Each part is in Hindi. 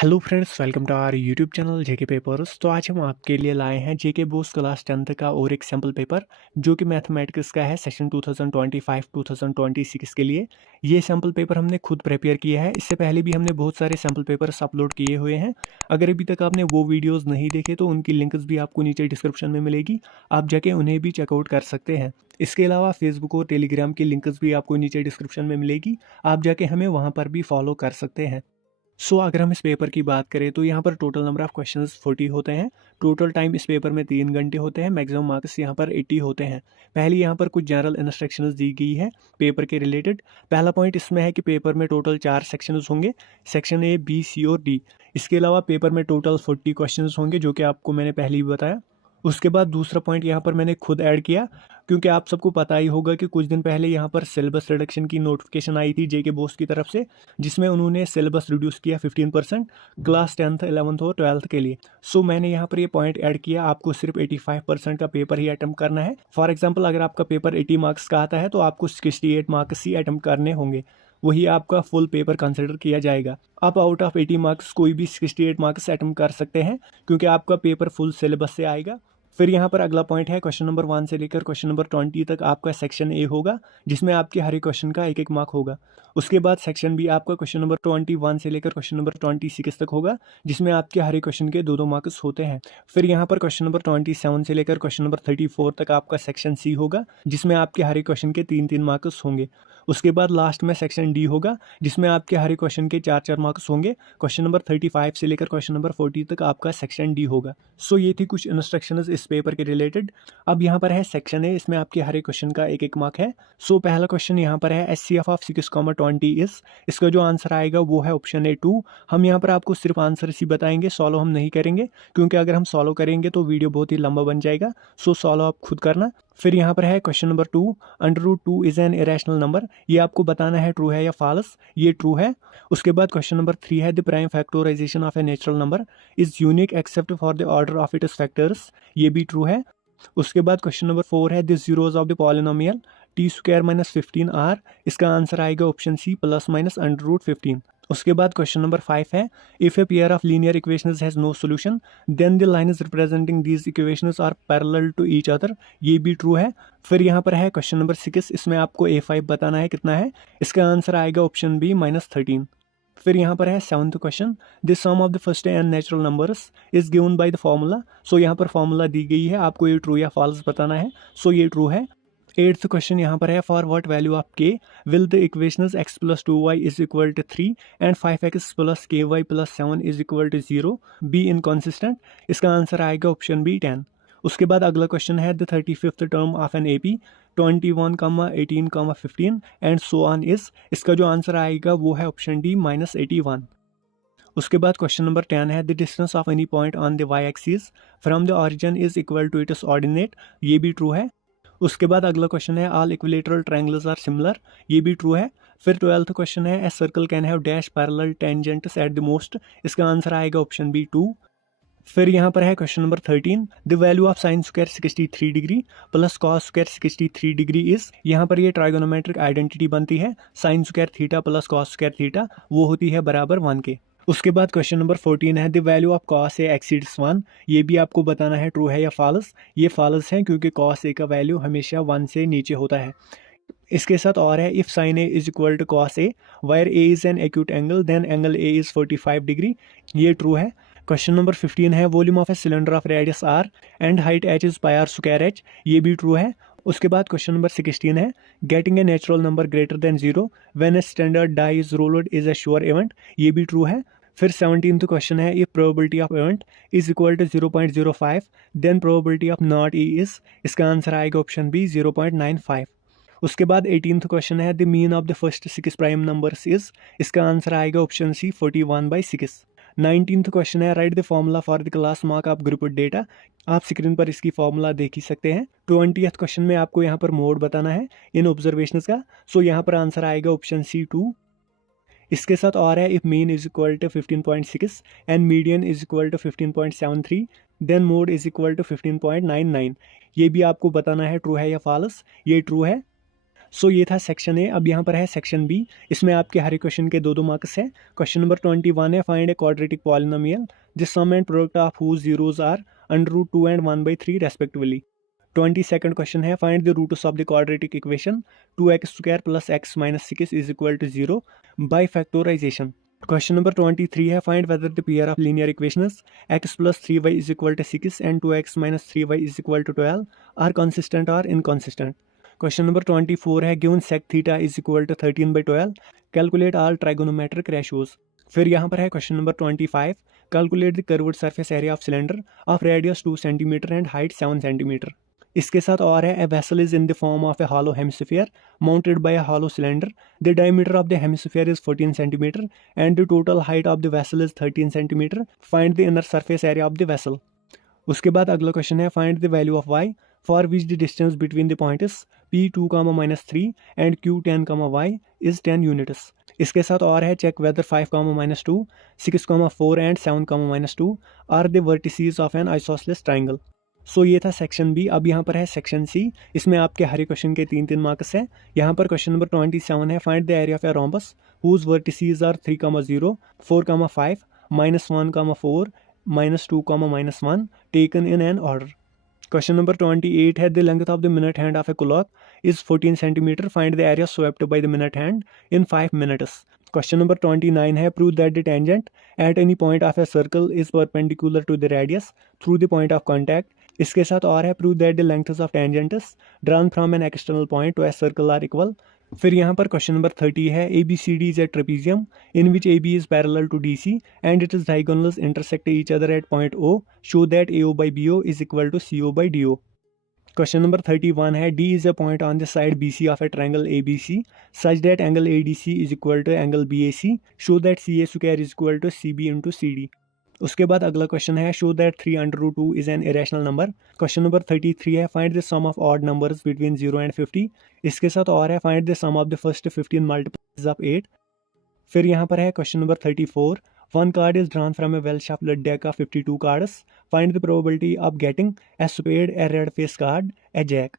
Hello friends, welcome to our YouTube channel JK papers. तो आज हम आपके लिए लाए हैं जेके बोस क्लास 10th का और एक सैम्पल पेपर जो कि मैथमेटिक्स का है सेशन 2025-2026 के लिए। ये सैम्पल पेपर हमने खुद प्रिपेयर किया है। इससे पहले भी हमने बहुत सारे सैम्पल पेपर्स अपलोड किए हुए हैं। अगर अभी तक आपने वो वीडियोज़ नहीं देखे तो उनकी लिंक्स भी आपको नीचे डिस्क्रिप्शन में मिलेगी, आप जाके उन्हें भी चेकआउट कर सकते हैं। इसके अलावा फेसबुक और टेलीग्राम की लिंक्स भी आपको नीचे डिस्क्रिप्शन में मिलेगी, आप जाके हमें वहाँ पर भी फॉलो कर सकते हैं। अगर हम इस पेपर की बात करें तो यहाँ पर टोटल नंबर ऑफ क्वेश्चंस 40 होते हैं। टोटल टाइम इस पेपर में 3 घंटे होते हैं। मैक्सिमम मार्क्स यहाँ पर 80 होते हैं। पहले यहाँ पर कुछ जनरल इंस्ट्रक्शंस दी गई है पेपर के रिलेटेड। पहला पॉइंट इसमें है कि पेपर में टोटल 4 सेक्शंस होंगे, सेक्शन ए, बी, सी और डी। इसके अलावा पेपर में टोटल 40 क्वेश्चंस होंगे, जो कि आपको मैंने पहले ही बताया। उसके बाद दूसरा पॉइंट यहाँ पर मैंने खुद ऐड किया, क्योंकि आप सबको पता ही होगा कि कुछ दिन पहले यहाँ पर सिलेबस रिडक्शन की नोटिफिकेशन आई थी जेके बोस की तरफ से, जिसमें उन्होंने सिलेबस रिड्यूस किया 15% क्लास 10th 11th और 12th के लिए। मैंने यहाँ पर ये पॉइंट ऐड किया, आपको सिर्फ 85% का पेपर ही अटेम्प्ट करना है। फॉर एग्जाम्पल, अगर आपका पेपर 80 मार्क्स का आता है तो आपको 68 मार्क्स ही अटेम्प्ट करने होंगे, वही आपका फुल पेपर कंसिडर किया जाएगा। आप आउट ऑफ 80 मार्क्स कोई भी 68 मार्क्स अटेम्प्ट कर सकते हैं, क्योंकि आपका पेपर फुल सिलेबस से आएगा। फिर यहाँ पर अगला पॉइंट है, क्वेश्चन नंबर 1 से लेकर क्वेश्चन नंबर 20 तक आपका सेक्शन ए होगा, जिसमें आपके हर एक क्वेश्चन का एक मार्क होगा। उसके बाद सेक्शन बी आपका क्वेश्चन नंबर 21 से लेकर क्वेश्चन नंबर 26 तक होगा, जिसमें आपके हर एक क्वेश्चन के 2 मार्क्स होते हैं। फिर यहाँ पर क्वेश्चन नंबर 27 से लेकर क्वेश्चन नंबर 34 तक आपका सेक्शन सी होगा, जिसमें आपके हर एक क्वेश्चन के 3 मार्क्स होंगे। उसके बाद लास्ट में सेक्शन डी होगा, जिसमें आपके हर एक क्वेश्चन के 4 मार्क्स होंगे। क्वेश्चन नंबर 35 से लेकर क्वेश्चन नंबर 40 तक आपका सेक्शन डी होगा। ये थी कुछ इंस्ट्रक्शंस इस पेपर के रिलेटेड। अब यहाँ पर है सेक्शन ए, इसमें आपके हर एक क्वेश्चन का एक मार्क है। पहला क्वेश्चन यहाँ पर है HCF ऑफ 6,20 इज। इसका जो आंसर आएगा वो है ऑप्शन ए 2। हम यहाँ पर आपको सिर्फ आंसर ही बताएंगे, सॉल्व हम नहीं करेंगे, क्योंकि अगर हम सॉल्व करेंगे तो वीडियो बहुत ही लंबा बन जाएगा। सॉल्व आप खुद करना। फिर यहाँ पर है question number 2, √2 is an irrational number. ये आपको बताना है ट्रू है या फॉल्स। ये ट्रू है। उसके बाद क्वेश्चन नंबर 3 है, the prime factorization of a natural number is unique except for the order of its factors. ये भी ट्रू है। उसके बाद क्वेश्चन नंबर 4 है, the zeros of the polynomial t² - 15 are. इसका आंसर आएगा ऑप्शन सी, ±√15। उसके बाद क्वेश्चन नंबर 5 है, if a pair of linear equations has no solution then the lines representing these equations are parallel to each other. ये भी ट्रू है। फिर यहाँ पर है क्वेश्चन नंबर 6, इसमें आपको A5 बताना है कितना है। इसका आंसर आएगा ऑप्शन बी, -13। फिर यहाँ पर है 7th question, the sum of the first N natural numbers is given by the formula. यहाँ पर फॉर्मूला दी गई है, आपको ये ट्रू या फॉल्स बताना है। ये ट्रू है। 8th क्वेश्चन यहाँ पर है, for what value of k will the equations x + 2y = 3 and 5x + ky + 7 = 0 be inconsistent. इसका आंसर आएगा ऑप्शन बी, 10। उसके बाद अगला क्वेश्चन है, the 35th term of an AP 21, 18, 15 and so on is. इसका जो आंसर आएगा वो है ऑप्शन डी, -81। उसके बाद क्वेश्चन नंबर 10 है, the distance of any point on the y axis from the origin is equal to its ordinate. ये भी ट्रू है। उसके बाद अगला क्वेश्चन है, all equilateral triangles are similar. ये भी ट्रू है। फिर 12th क्वेश्चन है, a circle can have dash parallel tangents at the most. इसका आंसर आएगा ऑप्शन बी, 2। फिर यहाँ पर है question number 13, the value of sin² 63 degree plus cos² 63 degree is. यहाँ पर ये ट्राइगोनोमेट्रिक आइडेंटिटी बनती है, sin² theta plus cos² theta वो होती है बराबर 1 के। उसके बाद क्वेश्चन नंबर 14 है, the value of cos A exceeds 1। ये भी आपको बताना है ट्रू है या फॉल्स। ये फॉल्स है, क्योंकि cos A का वैल्यू हमेशा 1 से नीचे होता है। इसके साथ और है, if sin A is equal to cos A where A is an acute angle then angle A is 45 degree. ये ट्रू है। क्वेश्चन नंबर 15 है, volume of a cylinder of radius r and height h is πr²h। ये भी ट्रू है। उसके बाद क्वेश्चन नंबर 16 है, getting a natural number greater than 0 when a standard die is rolled is a sure event. ये भी ट्रू है। फिर 17th क्वेश्चन है, if probability of event is equal to 0.05 then probability of not E is. इसका आंसर आएगा ऑप्शन बी, 0.95। उसके बाद 18th क्वेश्चन है, the mean of the first 6 prime numbers is. इसका आंसर आएगा ऑप्शन सी, 41/6। 19th क्वेश्चन है, right the formula for the class mark of group data. आप स्क्रीन पर इसकी फॉर्मूला देख ही सकते हैं। 20th क्वेश्चन में आपको यहाँ पर मोड बताना है इन ऑब्जर्वेशंस का। यहाँ पर आंसर आएगा ऑप्शन सी, 2। इसके साथ और है, if mean is equal to 15.6 and median is equal to 15.73 then mode is equal to 15.99। ये भी आपको बताना है ट्रू है या फॉल्स। ये ट्रू है। सो ये था सेक्शन ए। अब यहाँ पर है सेक्शन बी। इसमें आपके हर क्वेश्चन के 2-2 मार्क्स है। क्वेश्चन नंबर 21 है, फाइंड ए क्वाड्रेटिक पॉलिनोमियल जिस sum and product of whose zeros are √2 and 1/3 respectively. 22nd question है, find the roots of the quadratic equation 2x² + x - 6 = 0 by factorization. Question number 23 है, find whether the pair of linear equations x + 3y = 6 and 2x - 3y = 12 are consistent और इनकंसिस्टेंट। क्वेश्चन नंबर 24 है, given sec theta = 13/12, calculate all trigonometric ratios. फिर यहाँ पर है question number 25, calculate the curved surface area of cylinder of radius 2 centimetre and height 7 centimetre. इसके साथ और है, a vessel is in the form of a hollow hemisphere mounted by a hollow cylinder, the diameter of the hemisphere is 14 centimetre and the total height of the vessel is 13 centimetre, find the inner surface area of the vessel. उसके बाद अगला क्वेश्चन है, find the value of y for which the distance between the points P2, -3 and Q10, y is 10 units. इसके साथ और है, check whether 5, -2, 6, 4 and 7, -2 are the vertices of an isosceles triangle. So ये था सेक्शन बी। अब यहाँ पर है सेक्शन सी। इसमें आपके हर क्वेश्चन के 3-3 मार्क्स हैं। यहाँ पर क्वेश्चन नंबर 27 है, find the area of a rhombus whose vertices are 3, 0, 4, 5, -1, 4, -2, -1 taken in an order. Question number 28 है, the length of the minute hand of a clock is 14 centimetre, find the area swept by the minute hand in 5 minutes. Question number 29 है, prove that the tangent at any point of a circle is perpendicular to the radius through the point of contact. इसके साथ और है, prove that the lengths of tangents drawn from an external point to a circle are equal. फिर यहाँ पर क्वेश्चन नंबर 30 है, ABCD is a trapezium in which AB is parallel to DC and it is diagonals intersect each other at point O, show that AO by BO is equal to CO by DO। Question number 31 है, D is a point on the side BC of a triangle ABC such that angle ADC is equal to angle BAC, show that CA² is equal to CB into CD। उसके बाद अगला क्वेश्चन है, show that 3/2 is an irrational number. Question number 33 है, find the sum of odd numbers between 0 and 50। इसके साथ और है, find the sum of the first 15 multiples of 8। फिर यहाँ पर है question number 34, one card is drawn from a well shuffled deck of 52 cards, find the probability of getting a spade, a red face card, a jack.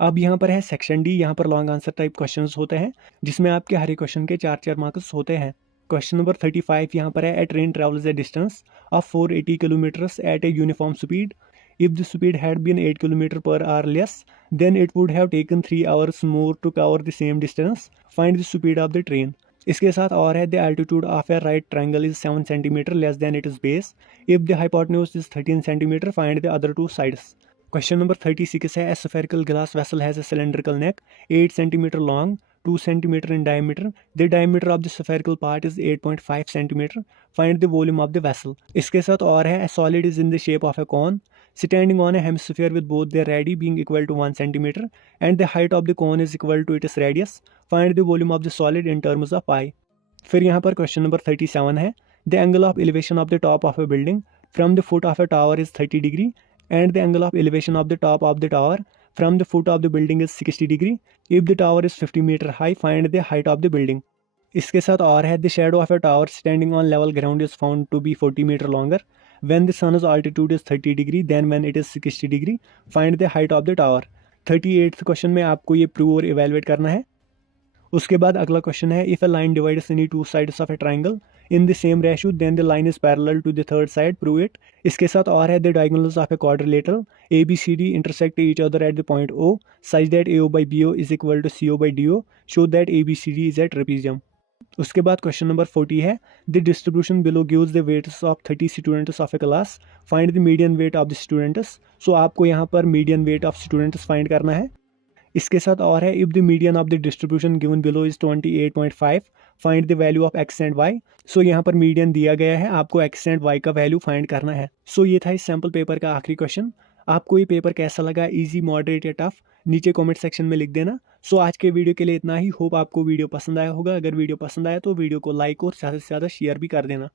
अब यहाँ पर है सेक्शन डी। यहाँ पर लॉन्ग आंसर टाइप क्वेश्चंस होते हैं जिसमें आपके हर क्वेश्चन के 4-4 मार्क्स होते हैं। क्वेश्चन नंबर 35 यहाँ पर है, a train travels a distance of 480 kilometres at a uniform speed, if the speed had been 8 km/h less than it would have taken 3 hours more to cover the same distance, find the speed of the train. इसके साथ और है, the altitude of a right triangle is 7 cm less than it is base, if the hypotenuse is 13 cm, find the other 2 sides. Question number 36 है, ए spherical glass vessel has a cylindrical neck 8 cm long, 2 cm in diameter. The diameter of the spherical part is 8.5 cm. Find the volume of the vessel. इसके साथ और है, a solid is in the shape of a cone standing on a hemisphere with both their radii being equal to 1 cm and the height of the cone is equal to its radius. Find the volume of the solid in terms of pi. फिर यहाँ पर क्वेश्चन नंबर 37 है, the angle of elevation of the top of a building from the foot of a tower is 30 degree and the angle of elevation of the top of the tower from the foot of the building is 60 degree. If the tower is 50 meter high, find the height of the building. इसके साथ और है, the shadow of a tower standing on level ground is found to be 40 meter longer when the sun's altitude is 30 degree than when it is 60 degree. Find the height of the tower. 38th question में आपको ये प्रूव और इवेलुएट करना है। उसके बाद अगला क्वेश्चन है, if a line divides any 2 sides of A triangle in the same ratio then the line is parallel to the third side, prove it. इसके साथ और है, the diagonals of a quadrilateral ABCD intersect each other at the point O such that AO by BO is equal to CO by DO, show that ABCD is a trapezium. उसके बाद क्वेश्चन नंबर 40 है, the distribution below gives the weights of 30 students of a class, find the median weight of the students. So आपको यहाँ पर median weight of students find करना है। इसके साथ और है, if the median of the distribution given below is 28.5, find the value of X and Y. So यहाँ पर मीडियन दिया गया है, आपको एक्स एंड वाई का वैल्यू फाइंड करना है। सो ये था इस सैम्पल पेपर का आखिरी क्वेश्चन। आपको ये पेपर कैसा लगा, इजी, मॉडरेट या टफ, नीचे कमेंट सेक्शन में लिख देना। सो आज के वीडियो के लिए इतना ही। होप आपको वीडियो पसंद आया होगा। अगर वीडियो पसंद आया तो वीडियो को लाइक और ज़्यादा से ज़्यादा शेयर भी कर देना।